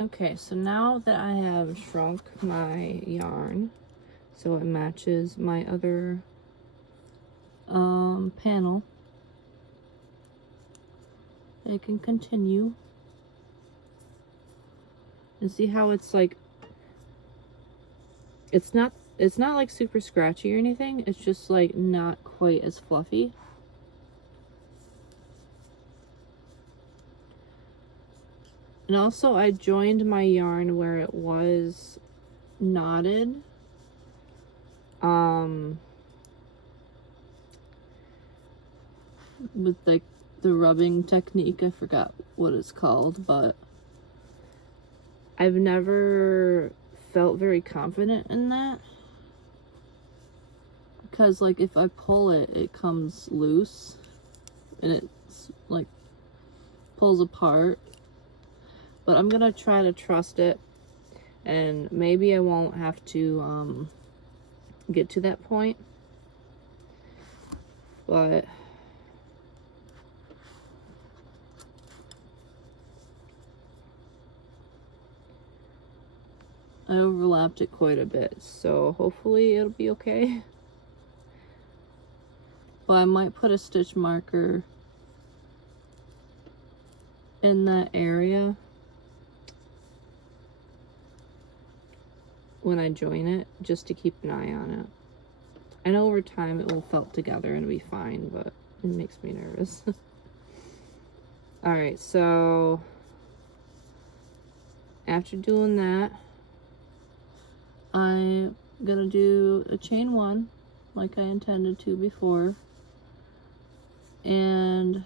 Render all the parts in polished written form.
Okay, so now that I have shrunk my yarn so it matches my other panel, I can continue. And see how it's like, it's not like super scratchy or anything, it's just like not quite as fluffy. And also I joined my yarn where it was knotted. With like the rubbing technique, I forgot what it's called, but I've never felt very confident in that. Because like if I pull it, it comes loose and it's like pulls apart. But I'm gonna try to trust it, and maybe I won't have to get to that point, but I overlapped it quite a bit, so hopefully it'll be okay. But I might put a stitch marker in that area when I join it, just to keep an eye on it. I know over time it will felt together and it'll be fine, but it makes me nervous. Alright, so after doing that, I'm gonna do a chain one like I intended to before, and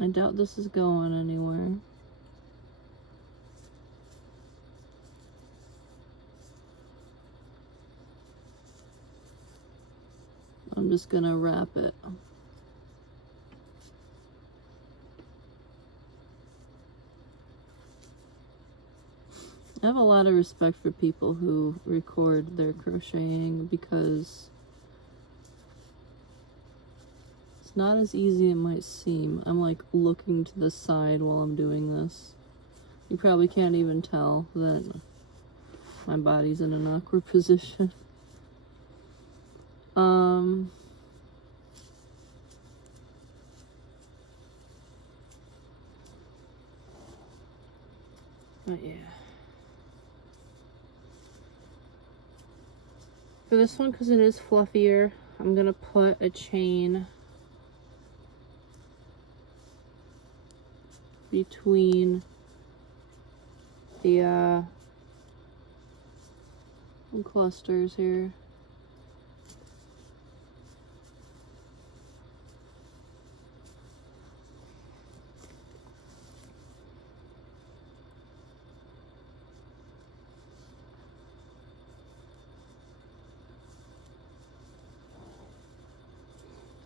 I doubt this is going anywhere. I'm just gonna wrap it. I have a lot of respect for people who record their crocheting, because it's not as easy as it might seem. I'm like looking to the side while I'm doing this. You probably can't even tell that my body's in an awkward position. But yeah. For this one, because it is fluffier, I'm gonna put a chain between the clusters here.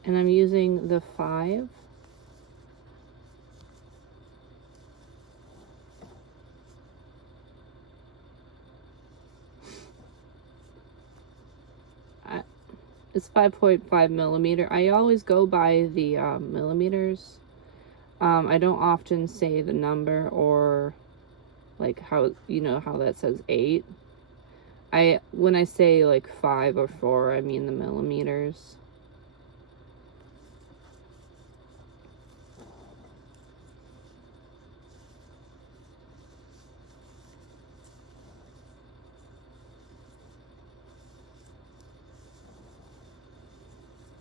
And I'm using the 5. It's 5.5 millimeter. I always go by the millimeters. I don't often say the number, or like how, you know, how that says 8. When I say like 5 or 4, I mean the millimeters.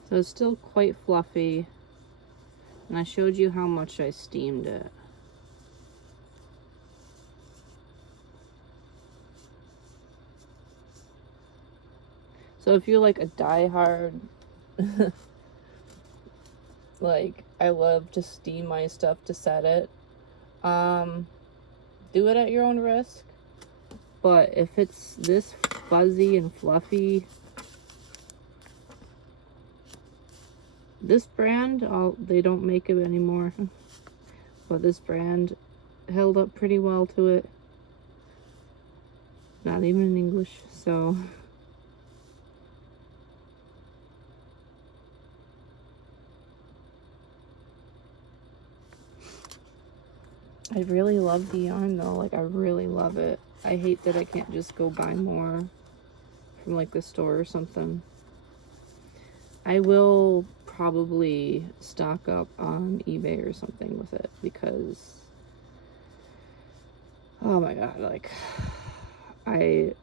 So it's still quite fluffy, and I showed you how much I steamed it. So if you're like a diehard, like I love to steam my stuff to set it, do it at your own risk. But if it's this fuzzy and fluffy, this brand, they don't make it anymore, but this brand held up pretty well to it. Not even in English, so. I really love the yarn though. Like, I really love it. I hate that I can't just go buy more from like the store or something. I will probably stock up on eBay or something with it because, oh my god, like, I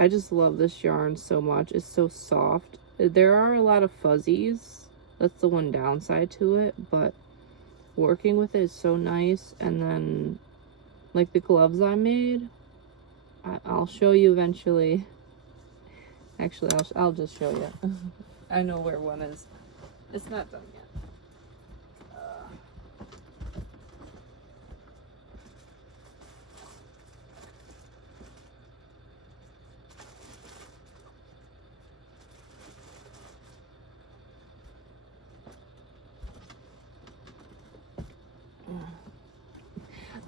just love this yarn so much. It's so soft. There are a lot of fuzzies. That's the one downside to it, but working with it is so nice. And then, like, the gloves I made, I'll show you eventually. Actually, I'll just show you. I know where one is. It's not done yet.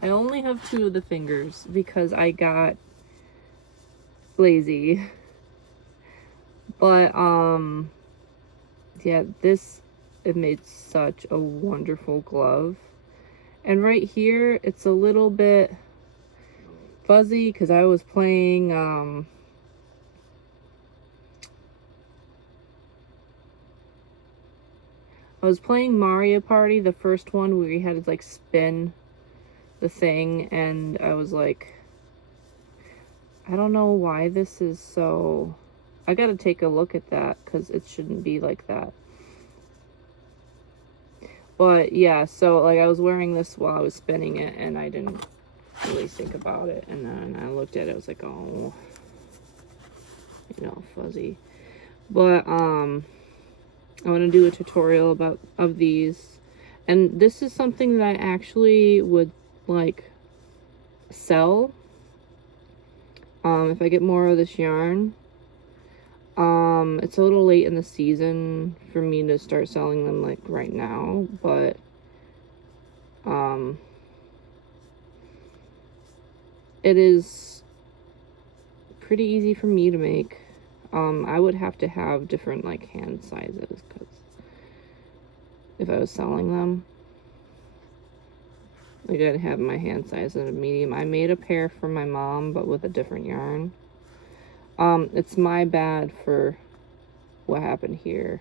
I only have 2 of the fingers because I got lazy. But, yeah, it made such a wonderful glove. And right here, it's a little bit fuzzy because I was playing, Mario Party, the first one where you had to, like, spin the thing, and I was like, I don't know why this is so... I gotta take a look at that because it shouldn't be like that. But yeah, so like I was wearing this while I was spinning it and I didn't really think about it, and then I looked at it, I was like, oh, you know, fuzzy. But I want to do a tutorial of these, and this is something that I actually would like sell if I get more of this yarn. It's a little late in the season for me to start selling them like right now, but it is pretty easy for me to make. I would have to have different like hand sizes because if I was selling them, I gotta have my hand size at a medium. I made a pair for my mom, but with a different yarn. It's my bad for what happened here,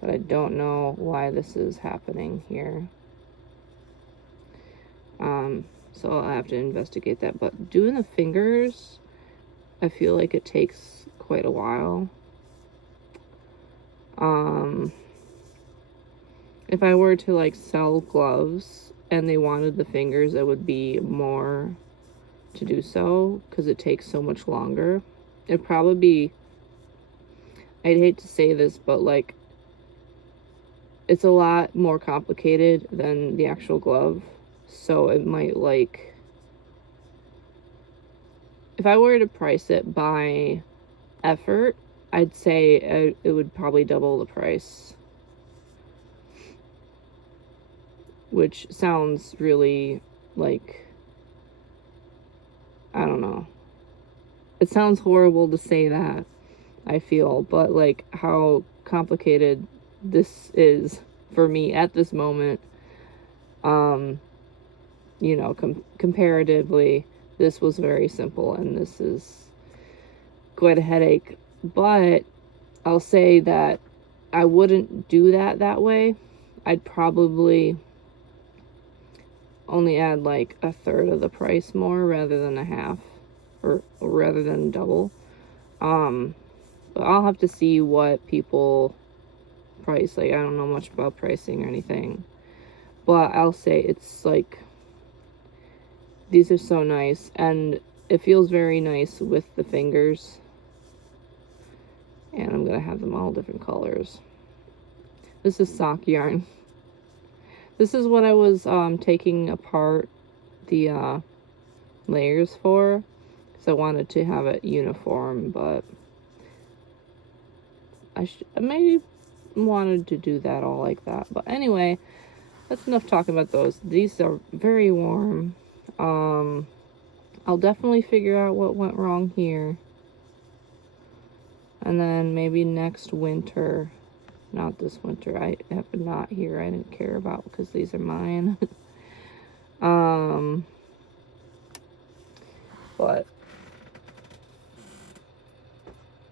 but I don't know why this is happening here. So I'll have to investigate that. But doing the fingers, I feel like it takes quite a while. If I were to like sell gloves and they wanted the fingers, it would be more to do so because it takes so much longer. It'd probably be, I'd hate to say this, but like it's a lot more complicated than the actual glove. So it might, like, if I were to price it by effort, I'd say it would probably double the price. Which sounds really, like, I don't know. It sounds horrible to say that, I feel, but like how complicated this is for me at this moment. You know, comparatively, this was very simple, and this is quite a headache. But I'll say that I wouldn't do that way. I'd probably only add like a third of the price more rather than a half, or rather than double. But I'll have to see what people price. Like, I don't know much about pricing or anything, but I'll say it's like, these are so nice, and it feels very nice with the fingers. And I'm gonna have them all different colors. This is sock yarn. This is what I was taking apart the layers for, because I wanted to have it uniform, but I maybe wanted to do that all like that. But anyway, that's enough talking about those. These are very warm. I'll definitely figure out what went wrong here. And then maybe next winter, not this winter, I have a knot here I didn't care about because these are mine. But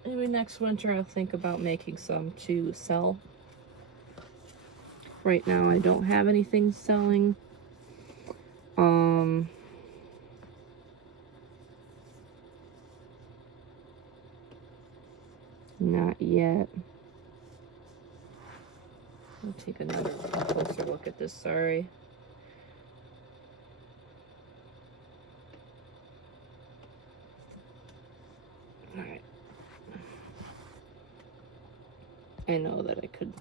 maybe next winter I'll think about making some to sell. Right now I don't have anything selling. Not yet. I'll take another closer look at this, sorry. Alright. I know that I could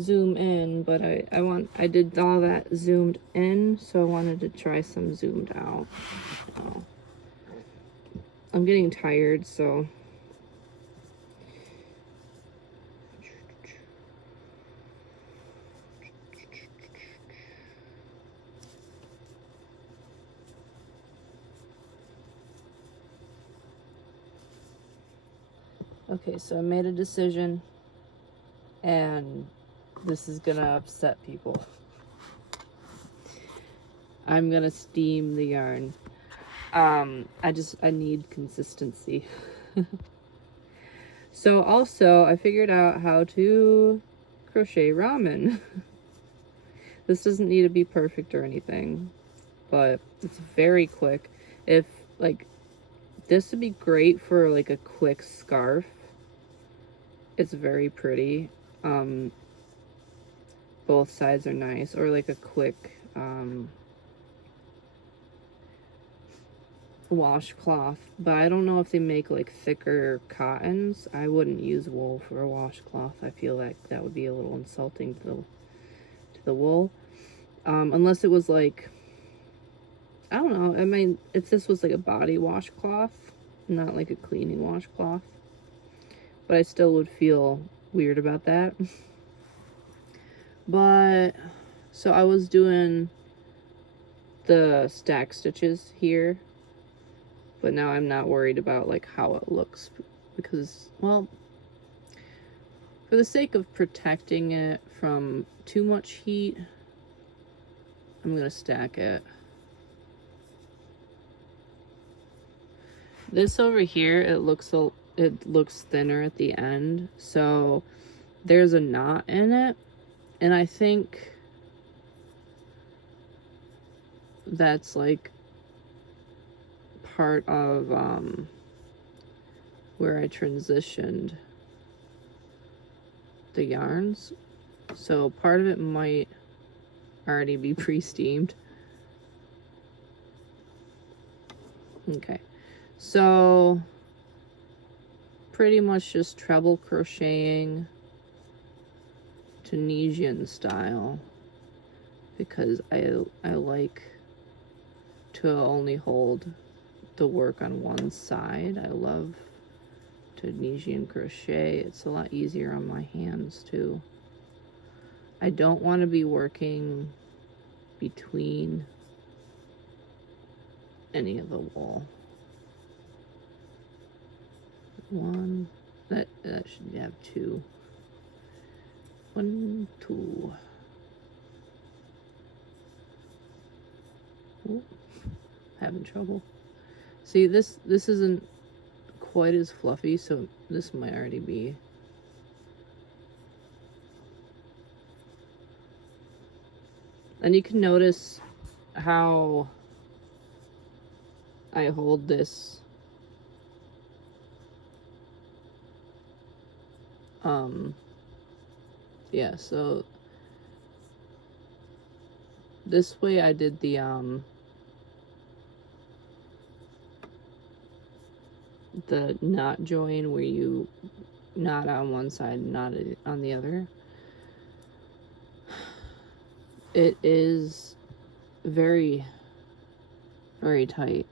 zoom in, but I did all that zoomed in, so I wanted to try some zoomed out. Oh. I'm getting tired, so okay, so I made a decision, and this is gonna upset people. I'm gonna steam the yarn. I need consistency. So also, I figured out how to crochet ramen. This doesn't need to be perfect or anything, but it's very quick. If, like, this would be great for, like, a quick scarf. It's very pretty. Both sides are nice. Or, like, a quick, washcloth, but I don't know if they make like thicker cottons. I wouldn't use wool for a washcloth. I feel like that would be a little insulting to the wool, unless it was like, I don't know, I mean, if this was like a body washcloth, not like a cleaning washcloth, but I still would feel weird about that. But so I was doing the stack stitches here, but now I'm not worried about like how it looks, because, well, for the sake of protecting it from too much heat, I'm gonna stack it. This over here, it looks thinner at the end, so there's a knot in it, and I think that's like part of where I transitioned the yarns, so part of it might already be pre-steamed. Okay, so pretty much just treble crocheting Tunisian style, because I like to only hold the work on one side. I love Tunisian crochet. It's a lot easier on my hands too. I don't want to be working between any of the wool. One, that should have two. 1, 2. Ooh, having trouble. See, this isn't quite as fluffy, so this might already be. And you can notice how I hold this yeah, so this way I did the knot join, where you knot on one side, knot on the other. It is very, very tight.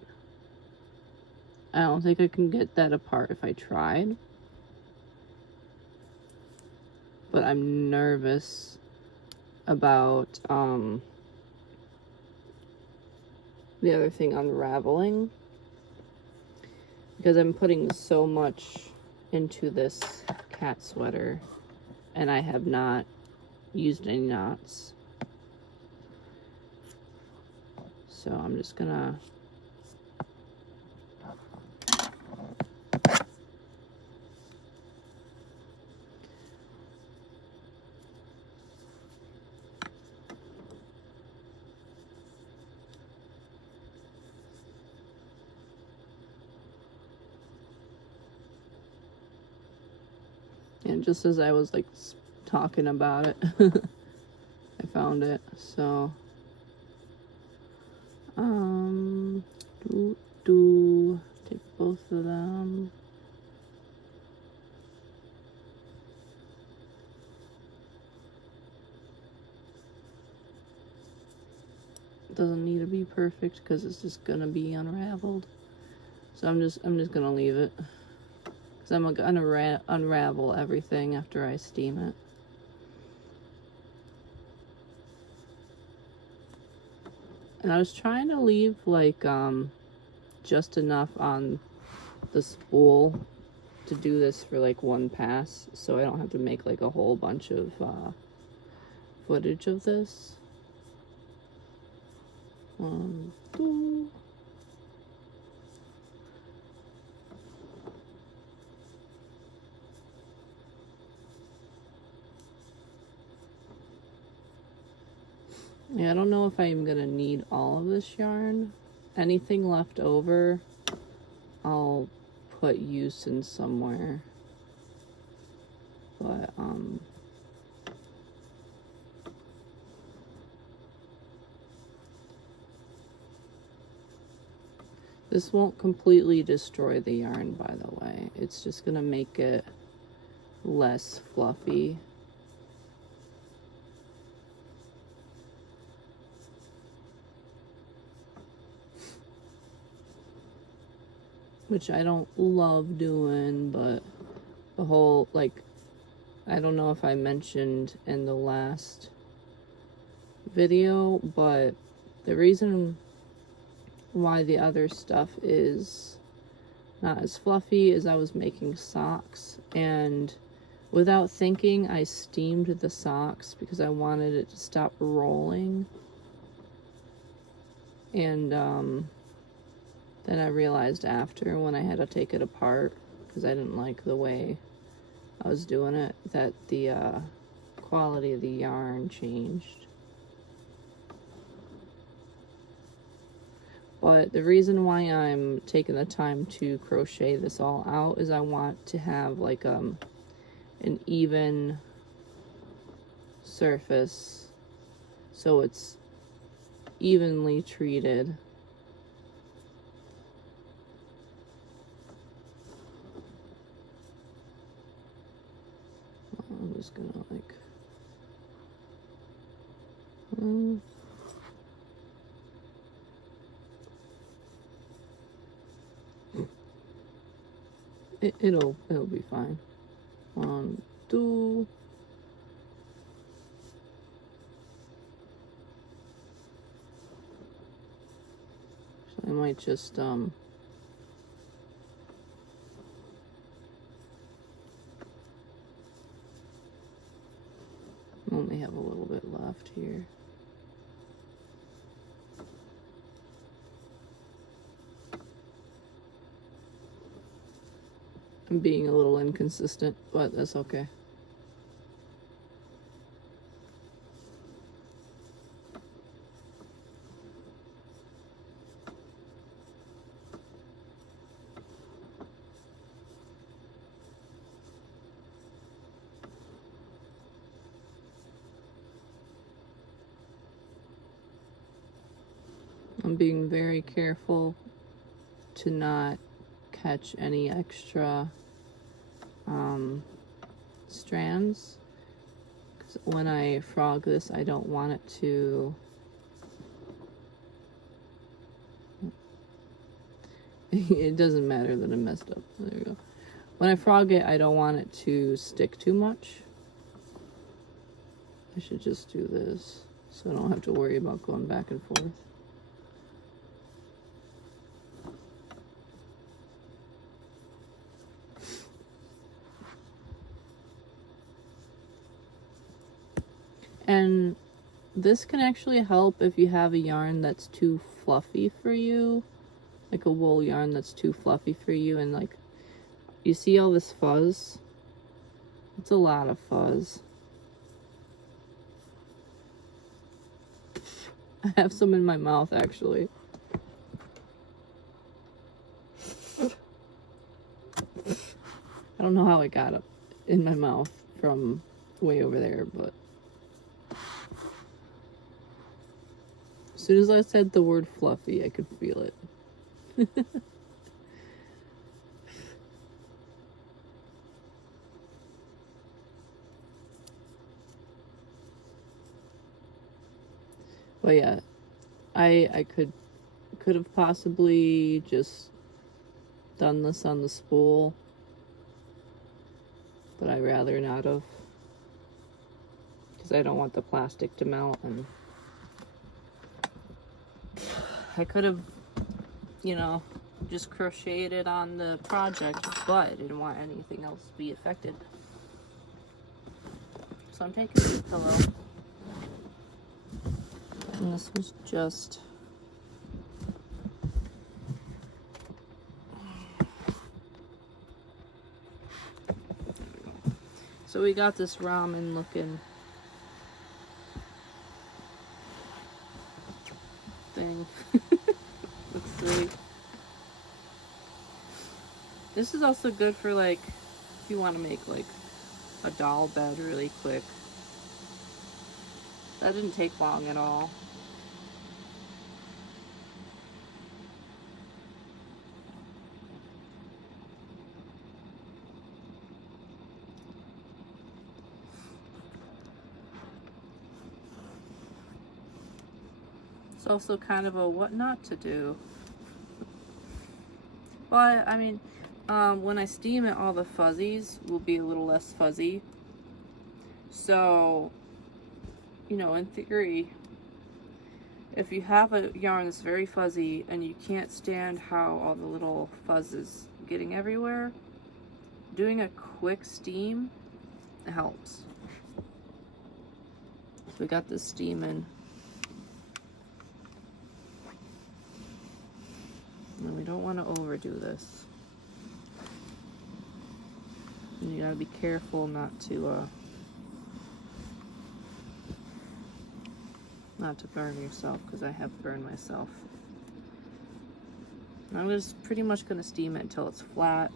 I don't think I can get that apart if I tried. But I'm nervous about the other thing unraveling, because I'm putting so much into this cat sweater and I have not used any knots. So I'm just gonna and just as I was like talking about it, I found it. So take both of them. It doesn't need to be perfect because it's just gonna be unraveled. So I'm just gonna leave it because I'm gonna unravel everything after I steam it. And I was trying to leave like just enough on the spool to do this for like one pass, so I don't have to make like a whole bunch of footage of this. 1, 2. Yeah, I don't know if I'm gonna need all of this yarn. Anything left over, I'll put use in somewhere. But this won't completely destroy the yarn, by the way. It's just gonna make it less fluffy. Which I don't love doing, but the whole, like, I don't know if I mentioned in the last video, but the reason why the other stuff is not as fluffy is I was making socks, and without thinking I steamed the socks because I wanted it to stop rolling. And then I realized after, when I had to take it apart because I didn't like the way I was doing it, that the quality of the yarn changed. But the reason why I'm taking the time to crochet this all out is I want to have like an even surface so it's evenly treated. I'm just gonna like it'll be fine. 1, 2. So I might just only have a little bit left here. I'm being a little inconsistent, but that's okay. I'm being very careful to not catch any extra strands, because when I frog this, I don't want it to it doesn't matter that I messed up. There we go. When I frog it, I don't want it to stick too much. I should just do this so I don't have to worry about going back and forth. And This can actually help if you have a yarn that's too fluffy for you, like a wool yarn that's too fluffy for you, and like, you see all this fuzz? It's a lot of fuzz. I have some in my mouth, actually. I don't know how it got up in my mouth from way over there, but as soon as I said the word fluffy, I could feel it. But yeah, I could have possibly just done this on the spool, but I'd rather not have, because I don't want the plastic to melt. And I could have, you know, just crocheted it on the project, but I didn't want anything else to be affected. So I'm taking this pillow, and this was just so we got this ramen looking thing. Let's see. This is also good for like if you want to make like a doll bed really quick. That didn't take long at all. It's also kind of a what not to do. Well, I mean, when I steam it, all the fuzzies will be a little less fuzzy. So, you know, in theory, if you have a yarn that's very fuzzy and you can't stand how all the little fuzz is getting everywhere, doing a quick steam helps. So we got this steaming. And we don't want to overdo this. And you gotta be careful not to burn yourself, because I have burned myself. And I'm just pretty much gonna steam it until it's flat.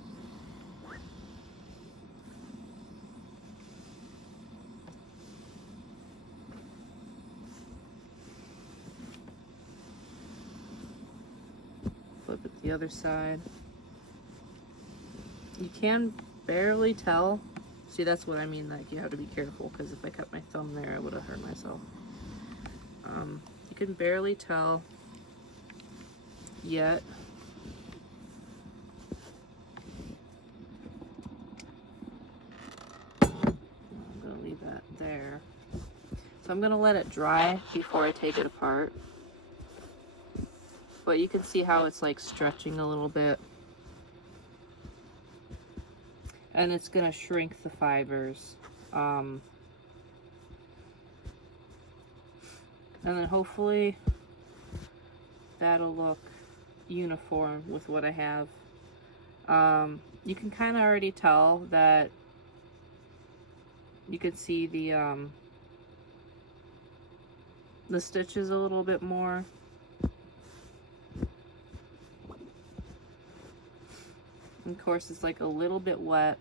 Flip it the other side. You can barely tell. See, that's what I mean, like you have to be careful, because if I cut my thumb there, I would have hurt myself. You can barely tell yet. I'm gonna leave that there. So I'm gonna let it dry before I take it apart. But you can see how it's like stretching a little bit. And it's gonna shrink the fibers. And then hopefully that'll look uniform with what I have. You can kind of already tell that you can see the stitches a little bit more. And of course, it's like a little bit wet.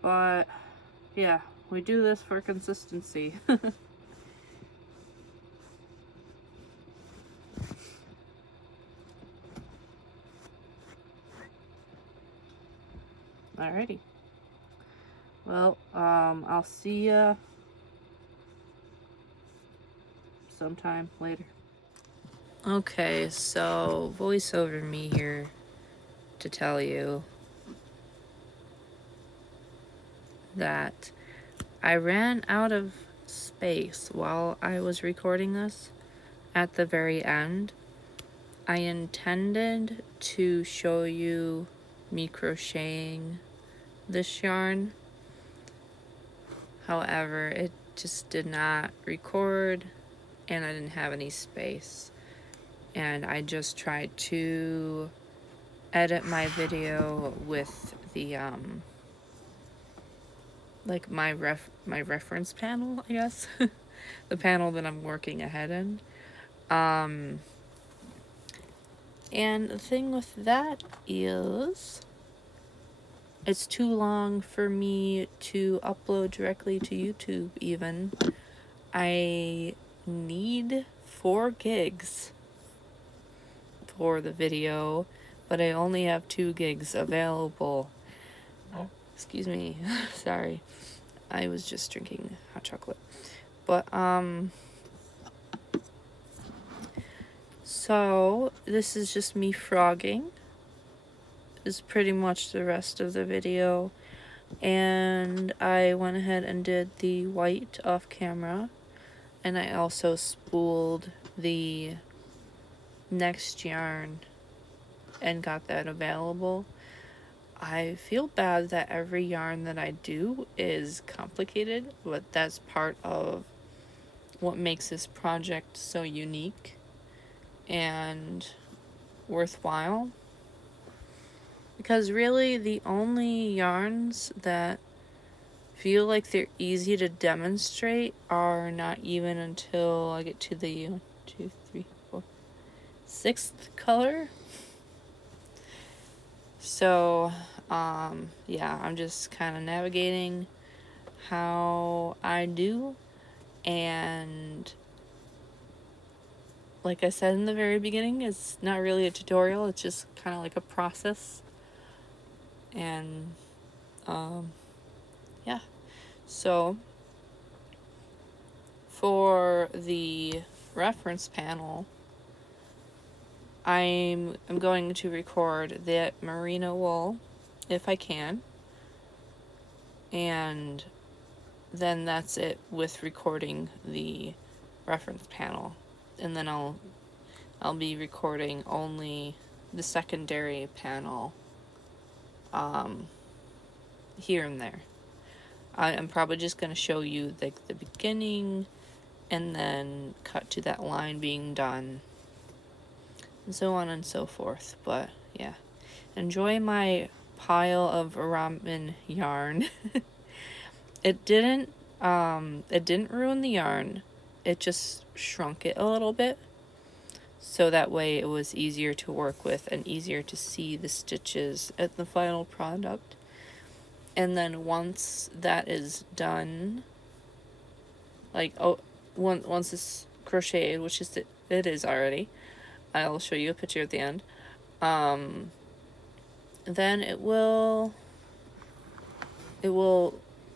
But yeah, we do this for consistency. Alrighty. Well, I'll see ya sometime later. Okay, so voiceover me here to tell you that I ran out of space while I was recording this at the very end. I intended to show you me crocheting this yarn. However, it just did not record and I didn't have any space. And I just tried to edit my video with the like my reference panel, I guess. The panel that I'm working ahead in. And the thing with that is it's too long for me to upload directly to YouTube even. I need 4 gigs for the video, but I only have 2 gigs available. Oh, excuse me. Sorry. I was just drinking hot chocolate. But, so this is just me frogging. Is pretty much the rest of the video. And I went ahead and did the white off camera. And I also spooled the next yarn and got that available. I feel bad that every yarn that I do is complicated, but that's part of what makes this project so unique and worthwhile. Because really the only yarns that feel like they're easy to demonstrate are not even until I get to the 1, 2, 3, 4, 6th color. So, yeah, I'm just kind of navigating how I do, and like I said in the very beginning, it's not really a tutorial, it's just kind of like a process, and, yeah. So, for the reference panel, I'm going to record that merino wool if I can, and then that's it with recording the reference panel, and then I'll be recording only the secondary panel here and there. I'm probably just going to show you like the beginning and then cut to that line being done, and so on and so forth. But yeah, enjoy my pile of ramen yarn. It didn't ruin the yarn, it just shrunk it a little bit, so that way it was easier to work with and easier to see the stitches at the final product. And then once that is done, like, once it's crocheted, which is it is already, I'll show you a picture at the end, then it will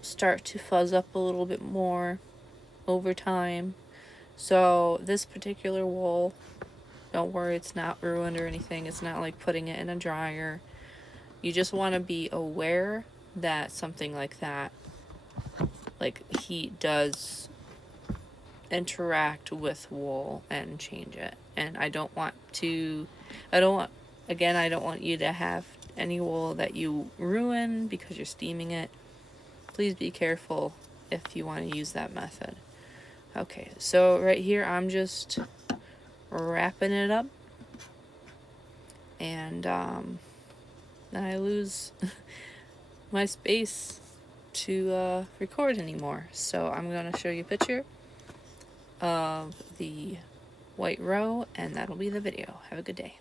start to fuzz up a little bit more over time. So this particular wool, don't worry, it's not ruined or anything. It's not like putting it in a dryer. You just want to be aware that something like that, like heat, does interact with wool and change it. And I don't want you to have any wool that you ruin because you're steaming it. Please be careful if you want to use that method. Okay, so right here I'm just wrapping it up, and then I lose my space to record anymore. So I'm going to show you a picture of the white row, and that'll be the video. Have a good day.